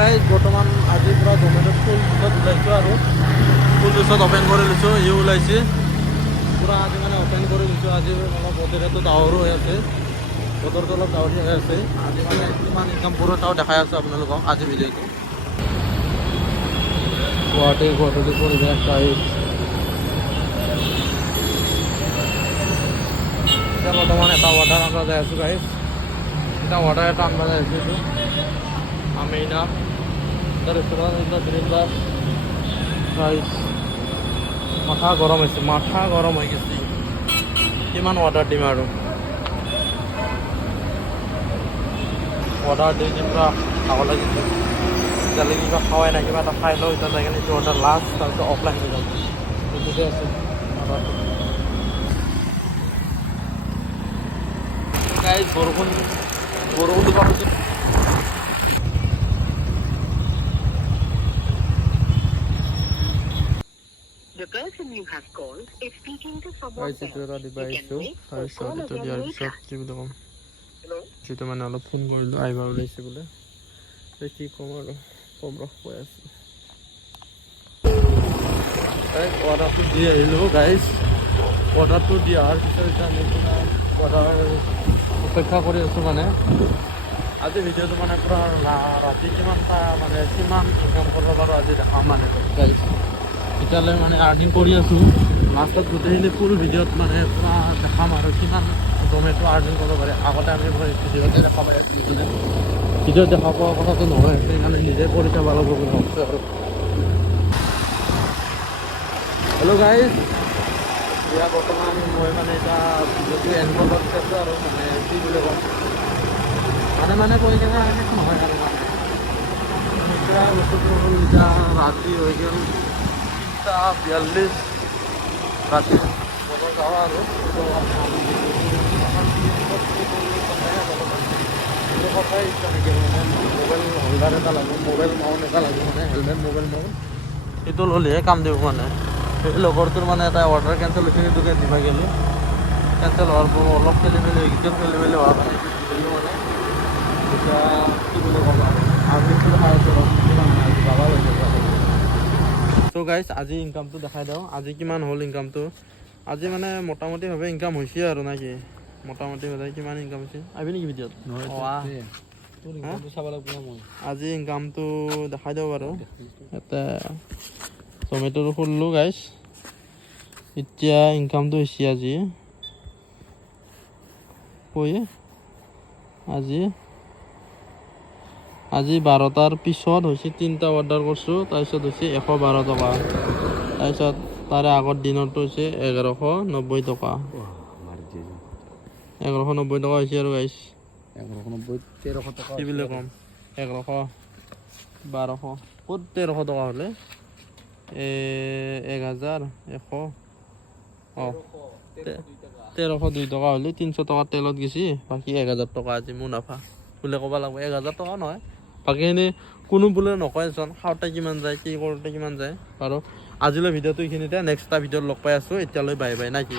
Guys বৰ্তমান আজি পুৰা জমেট'ত ফুল জুচত ওলাইছোঁ আৰু ফুল জুচত অপেন কৰি লৈছোঁ ইও ওলাইছে পুৰা আজি মানে অপেন কৰি লৈছোঁ আজি অলপ বতৰটো ডাৱৰো হৈ আছে বতৰটো অলপ ডাৱৰী হৈ আছে আজি মানে কিমান ইনকাম কৰোঁ তাও দেখাই আছোঁ আপোনালোকক আজি ভিডিঅ'টো গুৱাহাটীৰ গধূলি পৰিৱেশ গাইজ এতিয়া বৰ্তমান এটা অৰ্ডাৰ আনবা যাই আছোঁ গাইজ এটা অৰ্ডাৰ এটা আনবা যাই আছোঁ এইটো Amina, the restaurant is the green bar. Guys, মাথা গৰম হৈ গৈছে কিমান অৰ্ডাৰ দিম আৰু অৰ্ডাৰ দি পুৰা খাব লাগিছে এতিয়ালৈকে কিবা খাৱাই নাই কিবা এটা খাই লওঁ এতিয়া যাই কিনে এইটো অৰ্ডাৰ লাষ্ট তাৰপিছত অফলাইন হৈ যাম এইটোতে আছে অৰ্ডাৰটো গাইজ বৰষুণ দিব হৈছে The person you have called is speaking to someone else. যিটো মানে অলপ ফোন কৰিলোঁ আহিবা ওলাইছে বোলে কি ক'ম আৰু কম ৰখ কৈ আছোঁ অৰ্ডাৰটো দি আহিলোঁ গাইজ অৰ্ডাৰটো দি অহাৰ পিছত এতিয়া আমি অৰ্ডাৰ অপেক্ষা কৰি আছোঁ মানে আজি ভিডিঅ'টো মানে পূৰা ৰাতি কিমান ইনকাম কৰিব পাৰোঁ আজি দেখাম মানে গাইজ এতিয়ালৈ মানে আৰ্নিং কৰি আছোঁ লাষ্টত গোটেইখিনি ফুল ভিডিঅ'ত মানে পূৰা দেখাম আৰু কিমান জমেটো আৰ্নিং কৰিব পাৰে আগতে আমি ভিডিঅ'তে দেখা পাই আছোঁ ভিডিঅ'ত দেখা পোৱা কথাটো নহয় সেইকাৰণে নিজে কৰি চাব লাগিব বুলি ভাবিছোঁ আৰু হেল্ল' গাইজ এতিয়া বৰ্তমান মই মানে এতিয়া ভিডিঅ'টো এণ্ড কৰিব বিচাৰিছোঁ আৰু মানে কি বুলি ক'ম মানে কৈ কিনে নহয় আৰু মানে এতিয়া বস্তুটো হ'ল এতিয়া ৰাতি হৈ গ'ল 3:42 ৰাতি বতৰ যাওঁ আৰু কথাই ইচ্ছা নেকি মানে মোবাইল হোল্ডাৰ এটা লাগিব মোবাইল মাউণ্ট এটা লাগিব মানে হেলমেট মোবাইল মাউণ্ট সেইটো ল'লেহে কাম দিব মানে সেই লগৰটোৰ মানে এটা অৰ্ডাৰ কেঞ্চেল হৈছে সেইটোকে দিবা গ'লোঁ কেঞ্চেল হোৱাৰ পৰা অলপ খেলি মেলি হোৱাৰ কাৰণে দিলোঁ মানে এতিয়া কি বুলি ক'ম আৰু যাবা লাগে চ' গাইজ আজি ইনকামটো দেখাই দিওঁ আজি কিমান হ'ল ইনকামটো আজি মানে মোটামুটিভাৱে ইনকাম হৈছে আৰু না কি মোটামুটিভাৱে কিমান ইনকাম হৈছে আহিবি নেকি ভিডিঅ'ত চাব লাগিব মই আজি ইনকামটো দেখাই দিওঁ বাৰু ইয়াতে জমেট'টো খুলিলোঁ গাইজ এতিয়া ইনকামটো হৈছে আজি 12টাৰ পিছত হৈছে 3টা অৰ্ডাৰ কৰিছোঁ তাৰপিছত হৈছে 112 টকা তাৰপিছত তাৰে আগৰ দিনতো হৈছে 1190 টকা 1190 টকা হৈছে আৰু গাইজ 1300 টকা কি বুলি ক'ম 1100 1200 ক'ত 1300 টকা হ'লে 1100 1302 টকা হ'লে 300 টকা তেলত গৈছে বাকী 1000 টকা আজি মুনাফা বোলে ক'ব লাগিব 1000 টকা নহয় বাকীখিনি কোনো বোলে নকয়চোন খাওঁতে কিমান যায় কি কৰোঁতে কিমান যায় বাৰু আজিলৈ ভিডিঅ'টো এইখিনিতে নেক্সট এটা ভিডিঅ'ত লগ পাই আছোঁ এতিয়ালৈ বাই বাই না কি